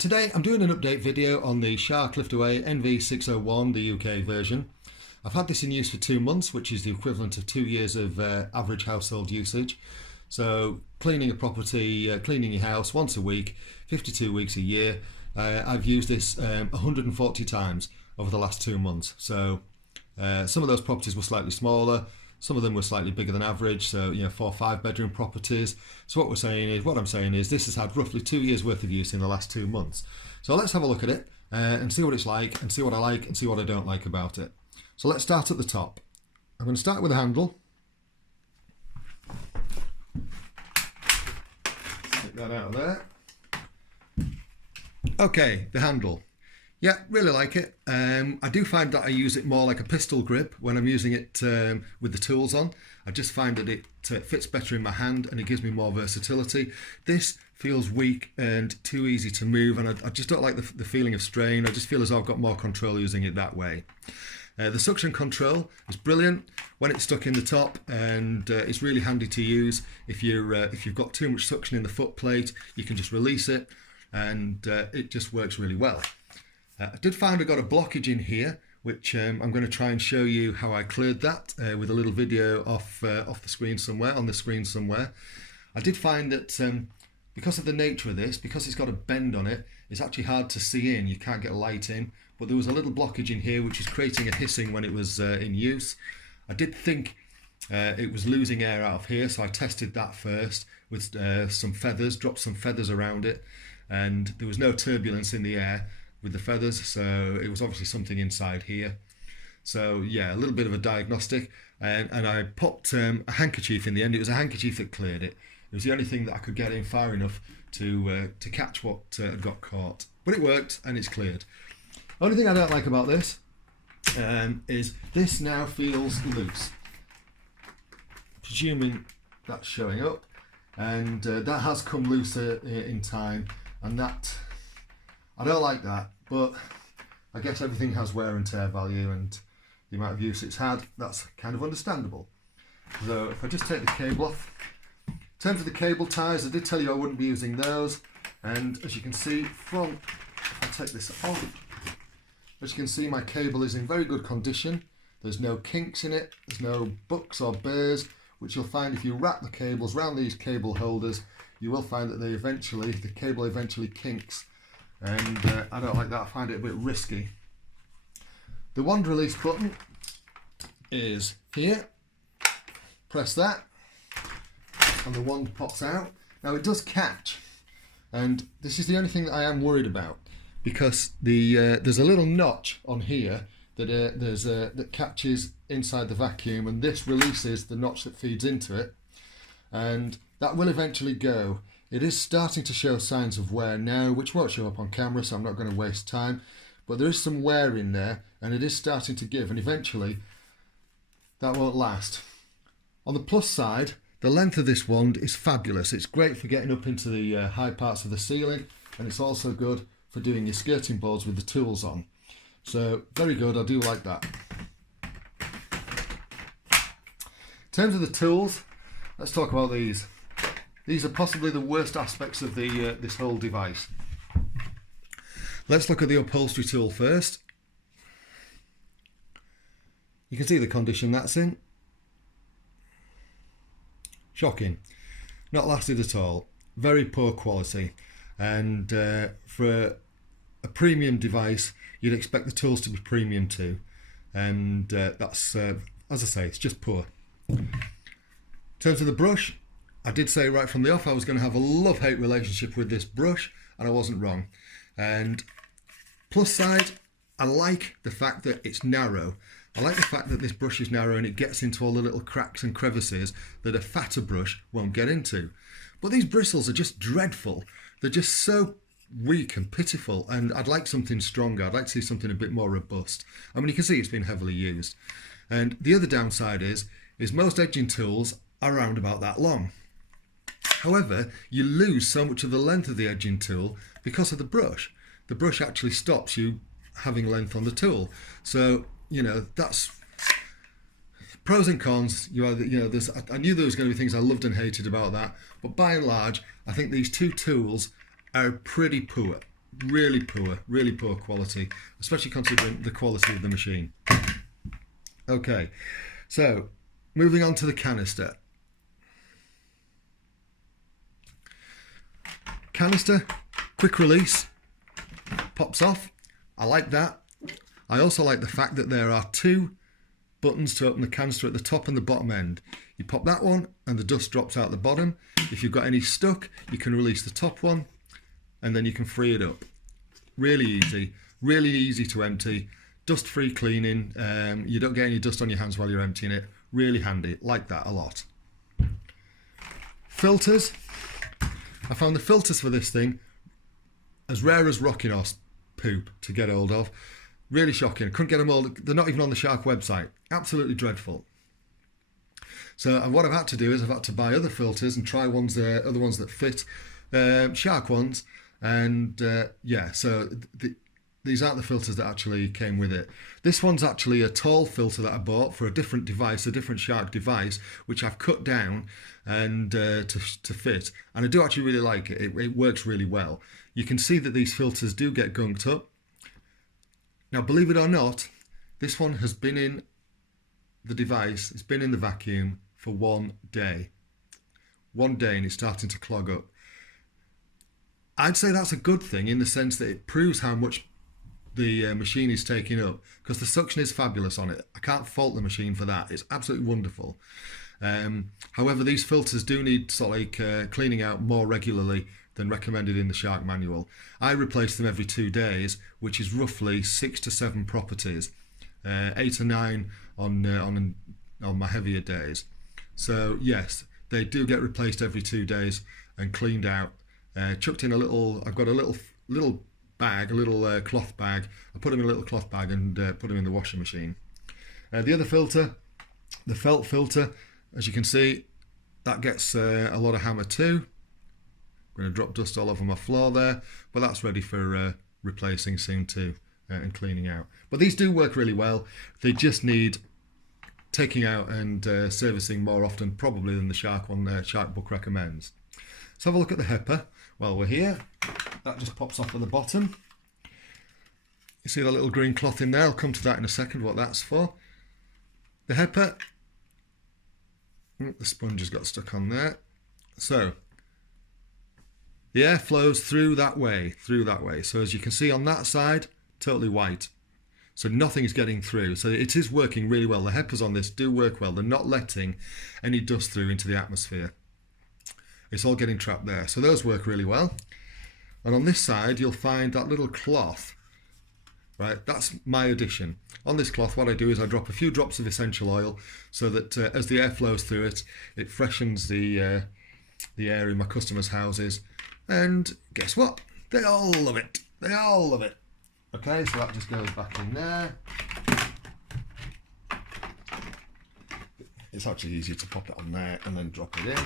Right, today I'm doing an update video on the Shark NV601, the UK version. I've had this in use for 2 months, which is the equivalent of 2 years of average household usage. So cleaning a property, cleaning your house once a week, 52 weeks a year. I've used this 140 times over the last 2 months. So some of those properties were slightly smaller, some of them were slightly bigger than average, so 4 or 5 bedroom properties. So what I'm saying is this has had roughly 2 years worth of use in the last 2 months. So let's have a look at it and see what it's like, and see what I like and see what I don't like about it. So let's start at the top. I'm going to start with the handle. Take that out of there. Okay, the handle. Yeah, really like it. I do find that I use it more like a pistol grip when I'm using it with the tools on. I just find that it fits better in my hand and it gives me more versatility. This feels weak and too easy to move, and I just don't like the feeling of strain. I just feel as though I've got more control using it that way. The suction control is brilliant when it's stuck in the top, and it's really handy to use. If you've got too much suction in the foot plate, you can just release it, and it just works really well. I did find I got a blockage in here, which I'm going to try and show you how I cleared that with a little video off the screen somewhere, on the screen somewhere. I did find that because of the nature of this, because it's got a bend on it, it's actually hard to see in. You can't get light in, but there was a little blockage in here which is creating a hissing when it was in use. I did think it was losing air out of here, so I tested that first with some feathers, dropped some feathers around it, and there was no turbulence in the air with the feathers, so it was obviously something inside here. So yeah, a little bit of a diagnostic, and I popped a handkerchief in the end. It was a handkerchief that cleared it. It was the only thing that I could get in far enough to catch what had got caught, but it worked and it's cleared. Only thing I don't like about this is this now feels loose, presuming that's showing up, and that has come looser in time, and that I don't like that, but I guess everything has wear and tear value, and the amount of use it's had, that's kind of understandable. So if I just take the cable off. In terms of the cable ties, I did tell you I wouldn't be using those, and as you can see from, I'll take this off, as you can see my cable is in very good condition. There's no kinks in it, there's no bucks or burrs, which you'll find if you wrap the cables around these cable holders, you will find that the cable eventually kinks. And I don't like that. I find it a bit risky. The wand release button is here. Press that and the wand pops out. Now it does catch, and this is the only thing that I am worried about, because there's a little notch on here that that catches inside the vacuum, and this releases the notch that feeds into it, and that will eventually go. It is starting to show signs of wear now, which won't show up on camera, so I'm not going to waste time. But there is some wear in there, and it is starting to give, and eventually that won't last. On the plus side, the length of this wand is fabulous. It's great for getting up into the high parts of the ceiling, and it's also good for doing your skirting boards with the tools on. So very good, I do like that. In terms of the tools, let's talk about these. These are possibly the worst aspects of this whole device. Let's look at the upholstery tool first. You can see the condition that's in. Shocking. Not lasted at all. Very poor quality. And for a premium device, you'd expect the tools to be premium too. And that's, as I say, it's just poor. In terms of the brush, I did say right from the off I was going to have a love-hate relationship with this brush, and I wasn't wrong. And plus side, I like the fact that it's narrow. I like the fact that this brush is narrow and it gets into all the little cracks and crevices that a fatter brush won't get into. But these bristles are just dreadful. They're just so weak and pitiful, and I'd like something stronger. I'd like to see something a bit more robust. I mean, you can see it's been heavily used. And the other downside is most edging tools are around about that long. However, you lose so much of the length of the edging tool because of the brush. The brush actually stops you having length on the tool. So, that's pros and cons. I knew there was going to be things I loved and hated about that, but by and large, I think these two tools are pretty poor. really poor quality, especially considering the quality of the machine. Okay, so moving on to the canister. Canister, quick release, pops off. I like that. I also like the fact that there are two buttons to open the canister at the top and the bottom end. You pop that one and the dust drops out the bottom. If you've got any stuck, you can release the top one and then you can free it up. Really easy to empty, dust-free cleaning. You don't get any dust on your hands while you're emptying it. Really handy, like that a lot. Filters. I found the filters for this thing as rare as rocking horse poop to get hold of. Really shocking. I couldn't get them all. They're not even on the Shark website. Absolutely dreadful. So what I've had to do is I've had to buy other filters and try other ones that fit, Shark ones. And yeah, so these aren't the filters that actually came with it. This one's actually a tall filter that I bought for a different device, a different Shark device, which I've cut down and to fit. And I do actually really like it. It works really well. You can see that these filters do get gunked up. Now, believe it or not, this one has been in the device, it's been in the vacuum for 1 day. 1 day and it's starting to clog up. I'd say that's a good thing in the sense that it proves how much the machine is taking up, because the suction is fabulous on it. I can't fault the machine for that. It's absolutely wonderful. However, these filters do need sort of like cleaning out more regularly than recommended in the Shark manual. I replace them every 2 days, which is roughly 6 to 7 properties, 8 or 9 on my heavier days. So yes, they do get replaced every 2 days and cleaned out. Chucked in a little. I've got a little bag, a little cloth bag. I put them in a little cloth bag and put them in the washing machine. The other filter, the felt filter, as you can see, that gets a lot of hammer too. I'm going to drop dust all over my floor there, but that's ready for replacing soon too and cleaning out. But these do work really well. They just need taking out and servicing more often probably than the Shark one Shark book recommends. Let's have a look at the HEPA while we're here. That just pops off at the bottom. You see the little green cloth in there? I'll come to that in a second, what that's for. The HEPA, the sponge has got stuck on there. So the air flows through that way. So as you can see on that side, totally white. So nothing is getting through. So it is working really well. The HEPAs on this do work well. They're not letting any dust through into the atmosphere. It's all getting trapped there. So those work really well. And on this side, you'll find that little cloth. Right, that's my addition. On this cloth, what I do is I drop a few drops of essential oil so that as the air flows through it, it freshens the air in my customers' houses. And guess what? They all love it. They all love it. Okay, so that just goes back in there. It's actually easier to pop it on there and then drop it in.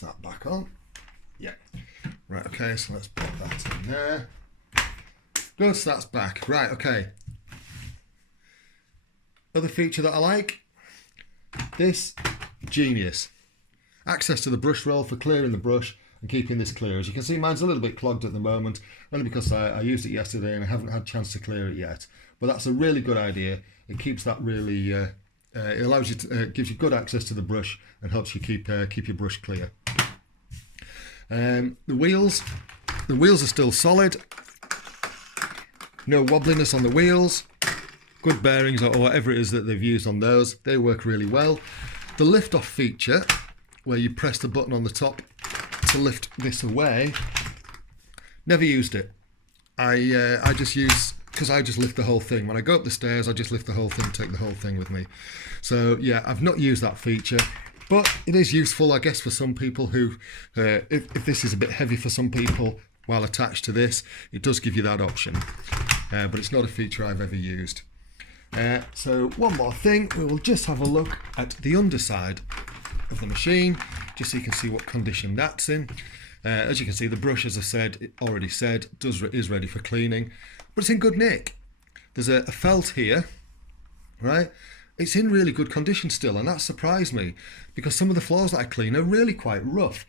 That back on. Yeah. Right, okay, so let's put that in there. Good, so that's back. Right, okay. Other feature that I like, this, genius. Access to the brush roll for clearing the brush and keeping this clear. As you can see, mine's a little bit clogged at the moment, only because I used it yesterday and I haven't had a chance to clear it yet. But that's a really good idea. It keeps that really, it allows you to, gives you good access to the brush and helps you keep your brush clear. The wheels are still solid. No wobbliness on the wheels. Good bearings or whatever it is that they've used on those. They work really well. The lift off feature, where you press the button on the top to lift this away, never used it. I just use, because I just lift the whole thing. When I go up the stairs, I just lift the whole thing, take the whole thing with me. So yeah, I've not used that feature, but it is useful, I guess, for some people who, if this is a bit heavy for some people while attached to this, it does give you that option. But it's not a feature I've ever used. So one more thing, we will just have a look at the underside of the machine, just so you can see what condition that's in. As you can see, the brush, as I said, it already said, is ready for cleaning, but it's in good nick. There's a felt here, right? it's in really good condition still, and that surprised me because some of the floors that I clean are really quite rough.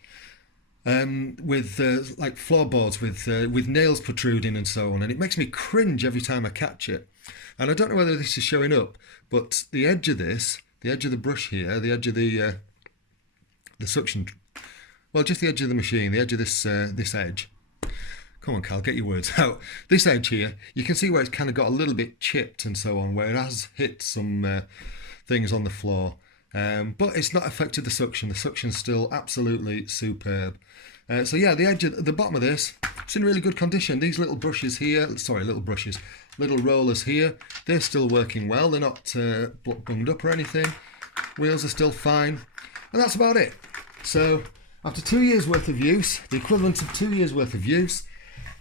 With like floorboards with nails protruding and so on, and it makes me cringe every time I catch it. And I don't know whether this is showing up, but the edge of this, the edge of the brush here, the edge of the suction, well, just the edge of the machine, the edge of this edge. Come on, Cal, get your words out. This edge here, you can see where it's kind of got a little bit chipped and so on, where it has hit some things on the floor. But it's not affected the suction. The suction's still absolutely superb. So yeah, the edge at the bottom of this, it's in really good condition. These little brushes here, little rollers here, they're still working well. They're not bunged up or anything. Wheels are still fine. And that's about it. So after 2 years worth of use, the equivalent of 2 years worth of use,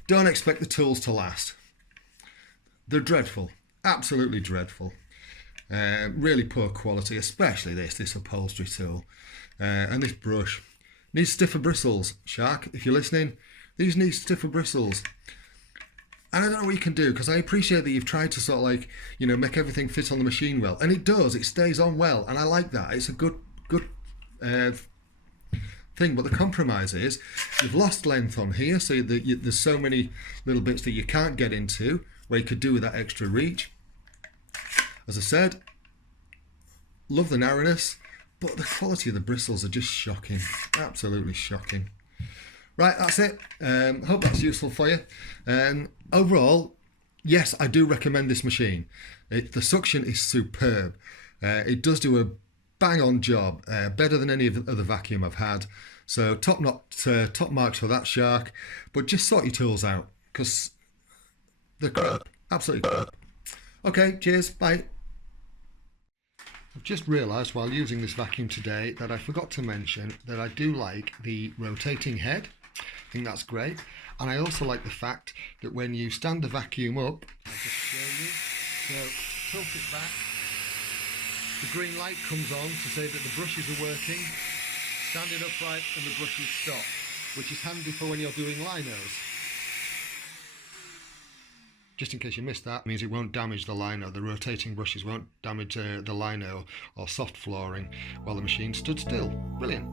don't expect the tools to last. They're dreadful, absolutely dreadful. Really poor quality, especially this upholstery tool. And this brush needs stiffer bristles. Shark, if you're listening, these need stiffer bristles. And I don't know what you can do, because I appreciate that you've tried to sort of like, you know, make everything fit on the machine well. And it does, it stays on well, and I like that. It's a good thing, but the compromise is you've lost length on here, so that there's so many little bits that you can't get into where you could do with that extra reach. As I said, love the narrowness, but the quality of the bristles are just shocking, absolutely shocking. Right, that's it. Hope that's useful for you. Overall, yes, I do recommend this machine. The suction is superb. It does do a bang-on job, better than any of the other vacuum I've had. So top marks for that, Shark. But just sort your tools out, because they're crap, absolutely crap. Okay, cheers, bye. I've just realised while using this vacuum today that I forgot to mention that I do like the rotating head. I think that's great. And I also like the fact that when you stand the vacuum up, I'll just show you. So tilt it back. The green light comes on to say that the brushes are working. Stand it upright and the brushes stop, which is handy for when you're doing linos. Just in case you missed that, means it won't damage the lino. The rotating brushes won't damage the lino or soft flooring while the machine stood still. Brilliant.